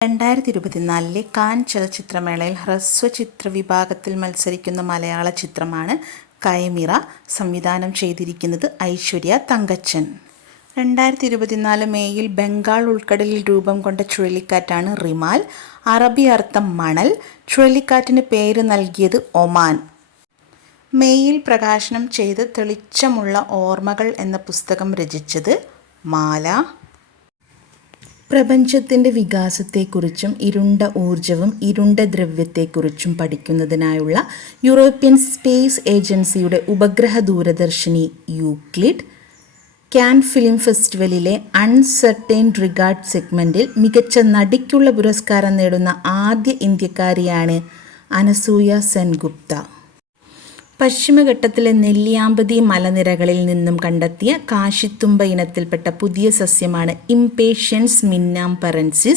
2024 can ചലച്ചിത്രമേളയിൽ ഹ്രസ്വചിത്ര വിഭാഗത്തിൽ മത്സരിക്കുന്ന മലയാള ചിത്രമാണ് കൈമിറ. സംവിധാനം ചെയ്തിരിക്കുന്നത് ഐശ്വര്യ തങ്കച്ചൻ. 2024 മേയിൽ ബംഗാൾ ഉൾക്കടലിൽ രൂപം കൊണ്ട ചുഴലിക്കാറ്റാണ് റിമാൽ. അറബി അർത്ഥം മണൽ. ചുഴലിക്കാറ്റിന് പേര് നൽകിയത് ഒമാൻ. മേയിൽ പ്രകാശനം ചെയ്ത് തെളിച്ചമുള്ള ഓർമ്മകൾ എന്ന പുസ്തകം രചിച്ചത് മാല. പ്രപഞ്ചത്തിൻ്റെ വികാസത്തെക്കുറിച്ചും ഇരുണ്ട ഊർജവും ഇരുണ്ട ദ്രവ്യത്തെക്കുറിച്ചും പഠിക്കുന്നതിനായുള്ള യൂറോപ്യൻ സ്പേസ് ഏജൻസിയുടെ ഉപഗ്രഹ ദൂരദർശിനി യൂക്ലിഡ്. കാൻ ഫിലിം ഫെസ്റ്റിവലിലെ അൺസർട്ടൈൻ റിഗാർഡ് സെഗ്മെൻറ്റിൽ മികച്ച നടിക്കുള്ള പുരസ്കാരം നേടുന്ന ആദ്യ ഇന്ത്യക്കാരിയാണ് അനസൂയ സെൻഗുപ്ത. പശ്ചിമഘട്ടത്തിലെ നെല്ലിയാമ്പതി മലനിരകളിൽ നിന്നും കണ്ടെത്തിയ കാശിത്തുമ്പ ഇനത്തിൽപ്പെട്ട പുതിയ സസ്യമാണ് ഇംപേഷ്യൻസ് മിന്നാംപറൻസിസ്.